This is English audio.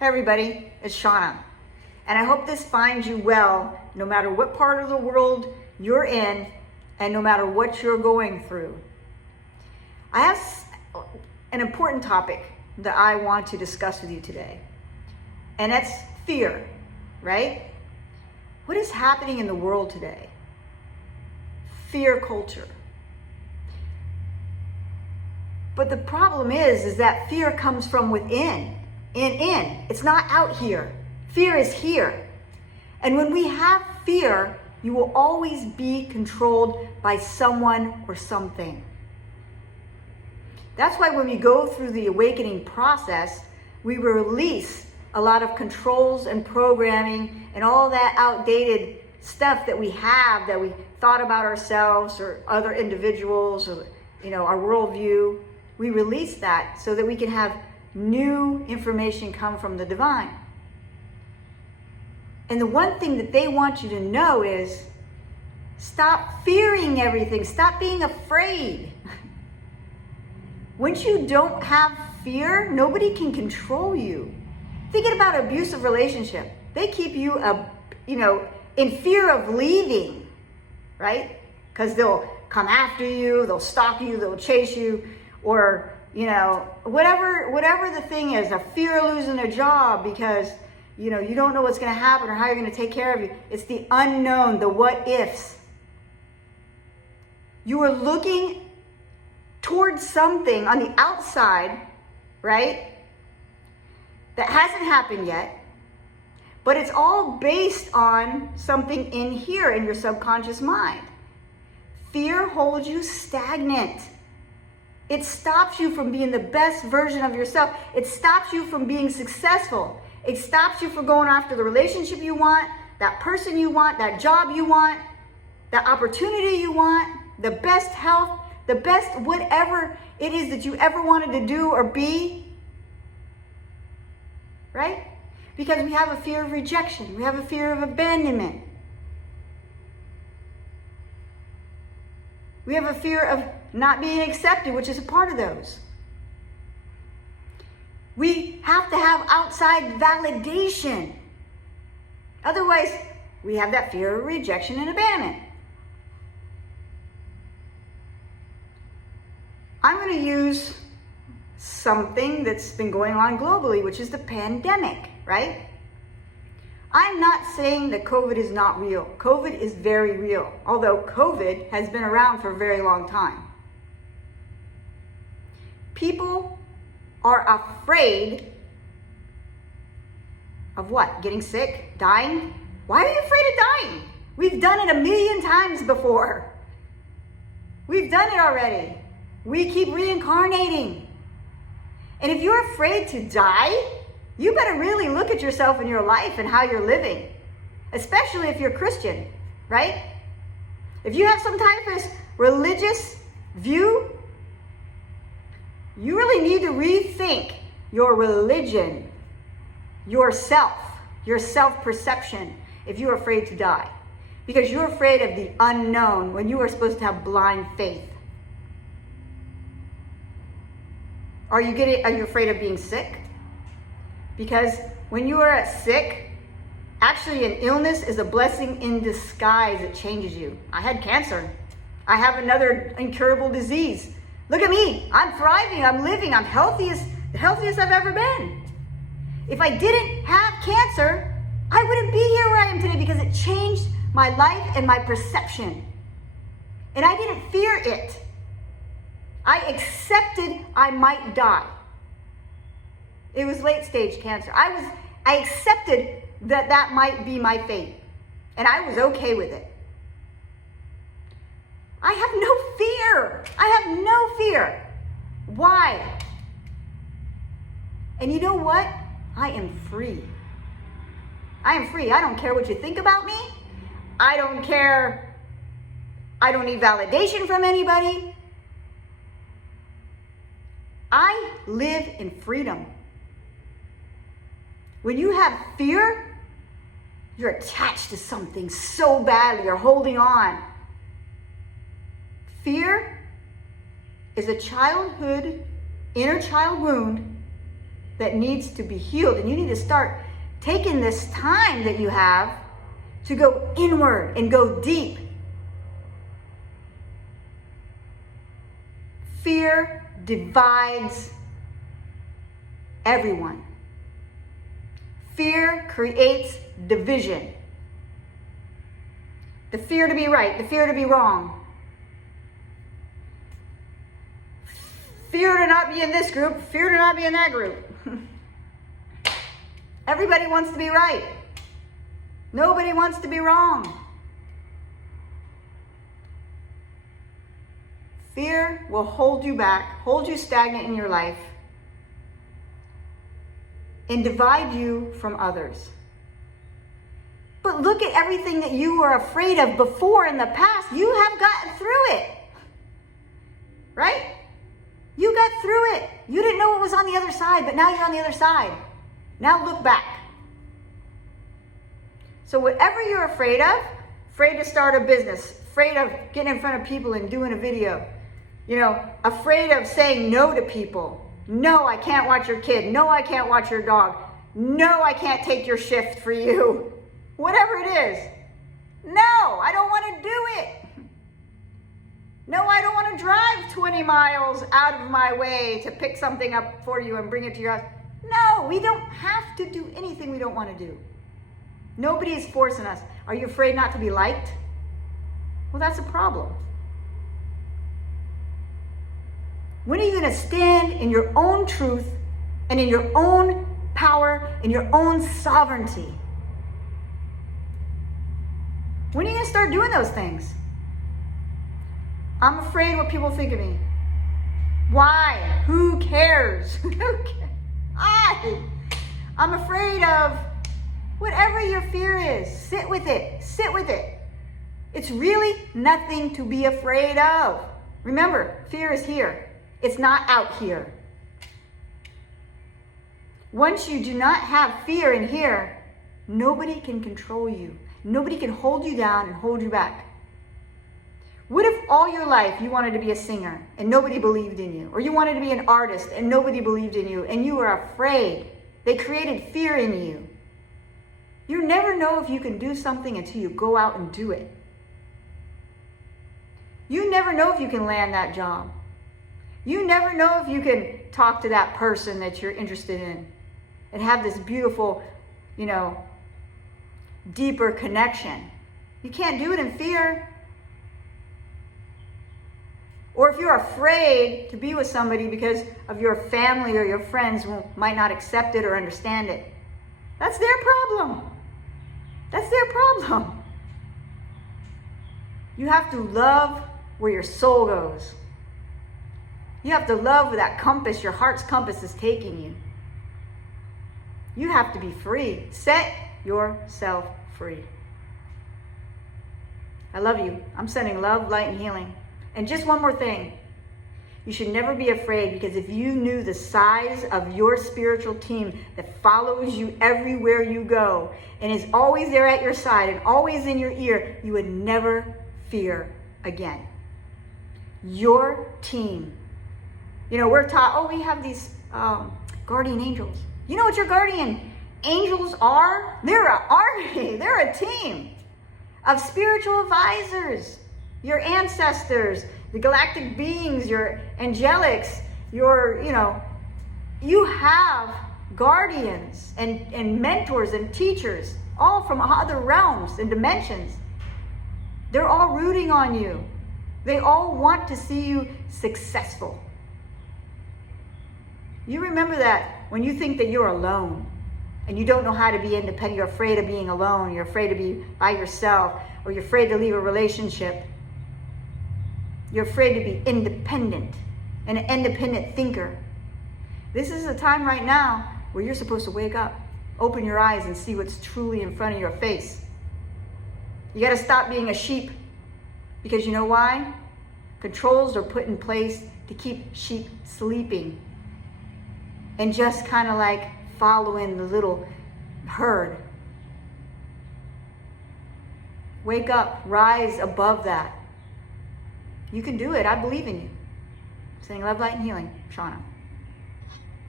Hey everybody, it's Shawna, and I hope this finds you well no matter what part of the world you're in and no matter what you're going through. I have an important topic that I want to discuss with you today, and that's fear, right? What is happening in the world today? Fear culture. But the problem is that fear comes from within. It's not out here. Fear is here. And when we have fear, you will always be controlled by someone or something. That's why when we go through the awakening process, we release a lot of controls and programming and all that outdated stuff that we have, that we thought about ourselves or other individuals or, our worldview. We release that so that we can have new information come from the divine. And the one thing that they want you to know is stop fearing everything. Stop being afraid. Once you don't have fear, nobody can control you. Thinking about an abusive relationship, they keep you, in fear of leaving, right? Because they'll come after you, they'll stalk you, they'll chase you, or whatever the thing is, a fear of losing a job because you don't know what's going to happen or how you're going to take care of you. It's the unknown, the what ifs. You are looking towards something on the outside, right, that hasn't happened yet, but it's all based on something in here in your subconscious mind. Fear holds you stagnant. It stops you from being the best version of yourself. It stops you from being successful. It stops you from going after the relationship you want, that person you want, that job you want, that opportunity you want, the best health, the best whatever it is that you ever wanted to do or be. Right? Because we have a fear of rejection. We have a fear of abandonment. We have a fear of not being accepted, which is a part of those. We have to have outside validation. Otherwise, we have that fear of rejection and abandonment. I'm going to use something that's been going on globally, which is the pandemic, right? I'm not saying that COVID is not real. COVID is very real, although COVID has been around for a very long time. People are afraid of what? Getting sick? Dying? Why are you afraid of dying? We've done it 1,000,000 times before. We've done it already. We keep reincarnating. And if you're afraid to die, you better really look at yourself and your life and how you're living, especially if you're Christian, right? If you have some type of religious view, you really need to rethink your religion, yourself, your self-perception if you're afraid to die. Because you're afraid of the unknown when you are supposed to have blind faith. Are you afraid of being sick? Because when you are sick, actually an illness is a blessing in disguise. It changes you. I had cancer. I have another incurable disease. Look at me. I'm thriving. I'm living. I'm the healthiest I've ever been. If I didn't have cancer, I wouldn't be here where I am today because it changed my life and my perception. And I didn't fear it. I accepted I might die. It was late stage cancer. I accepted that might be my fate. And I was okay with it. I have no fear. I have no fear. Why? And you know what? I am free. I am free. I don't care what you think about me. I don't care. I don't need validation from anybody. I live in freedom. When you have fear, you're attached to something so badly. You're holding on. Fear is a childhood inner child wound that needs to be healed. And you need to start taking this time that you have to go inward and go deep. Fear divides everyone. Fear creates division. The fear to be right, the fear to be wrong. Fear to not be in this group, fear to not be in that group. Everybody wants to be right. Nobody wants to be wrong. Fear will hold you back, hold you stagnant in your life, and divide you from others. But look at everything that you were afraid of before in the past. You have gotten through it. Right? You got through it. You didn't know what was on the other side, but now you're on the other side. Now look back. So whatever you're afraid to start a business, afraid of getting in front of people and doing a video, afraid of saying no to people. No, I can't watch your kid. No, I can't watch your dog. No, I can't take your shift for you. Whatever it is. No, I don't want to do it. No, I don't want to drive 20 miles out of my way to pick something up for you and bring it to your house. No, we don't have to do anything we don't want to do. Nobody is forcing us. Are you afraid not to be liked? Well, that's a problem. When are you going to stand in your own truth and in your own power, in your own sovereignty? When are you going to start doing those things? I'm afraid what people think of me. Why? Who cares? I'm afraid of whatever your fear is. Sit with it. Sit with it. It's really nothing to be afraid of. Remember, fear is here. It's not out here. Once you do not have fear in here, nobody can control you. Nobody can hold you down and hold you back. What if all your life you wanted to be a singer and nobody believed in you? Or you wanted to be an artist and nobody believed in you and you were afraid? They created fear in you. You never know if you can do something until you go out and do it. You never know if you can land that job. You never know if you can talk to that person that you're interested in and have this beautiful, deeper connection. You can't do it in fear. Or if you're afraid to be with somebody because of your family or your friends who might not accept it or understand it, that's their problem. That's their problem. You have to love where your soul goes. You have to love where that compass, your heart's compass, is taking you. You have to be free. Set yourself free. I love you. I'm sending love, light, and healing. And just one more thing. You should never be afraid, because if you knew the size of your spiritual team that follows you everywhere you go and is always there at your side and always in your ear, you would never fear again. Your team. We're taught, we have these guardian angels. You know what your guardian angels are? They're an army. They're a team of spiritual advisors. Your ancestors, the galactic beings, your angelics, you have guardians and mentors and teachers, all from other realms and dimensions. They're all rooting on you. They all want to see you successful. You remember that when you think that you're alone and you don't know how to be independent, you're afraid of being alone, you're afraid to be by yourself, or you're afraid to leave a relationship. You're afraid to be independent and an independent thinker. This is a time right now where you're supposed to wake up, open your eyes, and see what's truly in front of your face. You got to stop being a sheep, because you know why? Controls are put in place to keep sheep sleeping and just kind of like following the little herd. Wake up, rise above that. You can do it. I believe in you. Sending love, light, and healing. Shawna.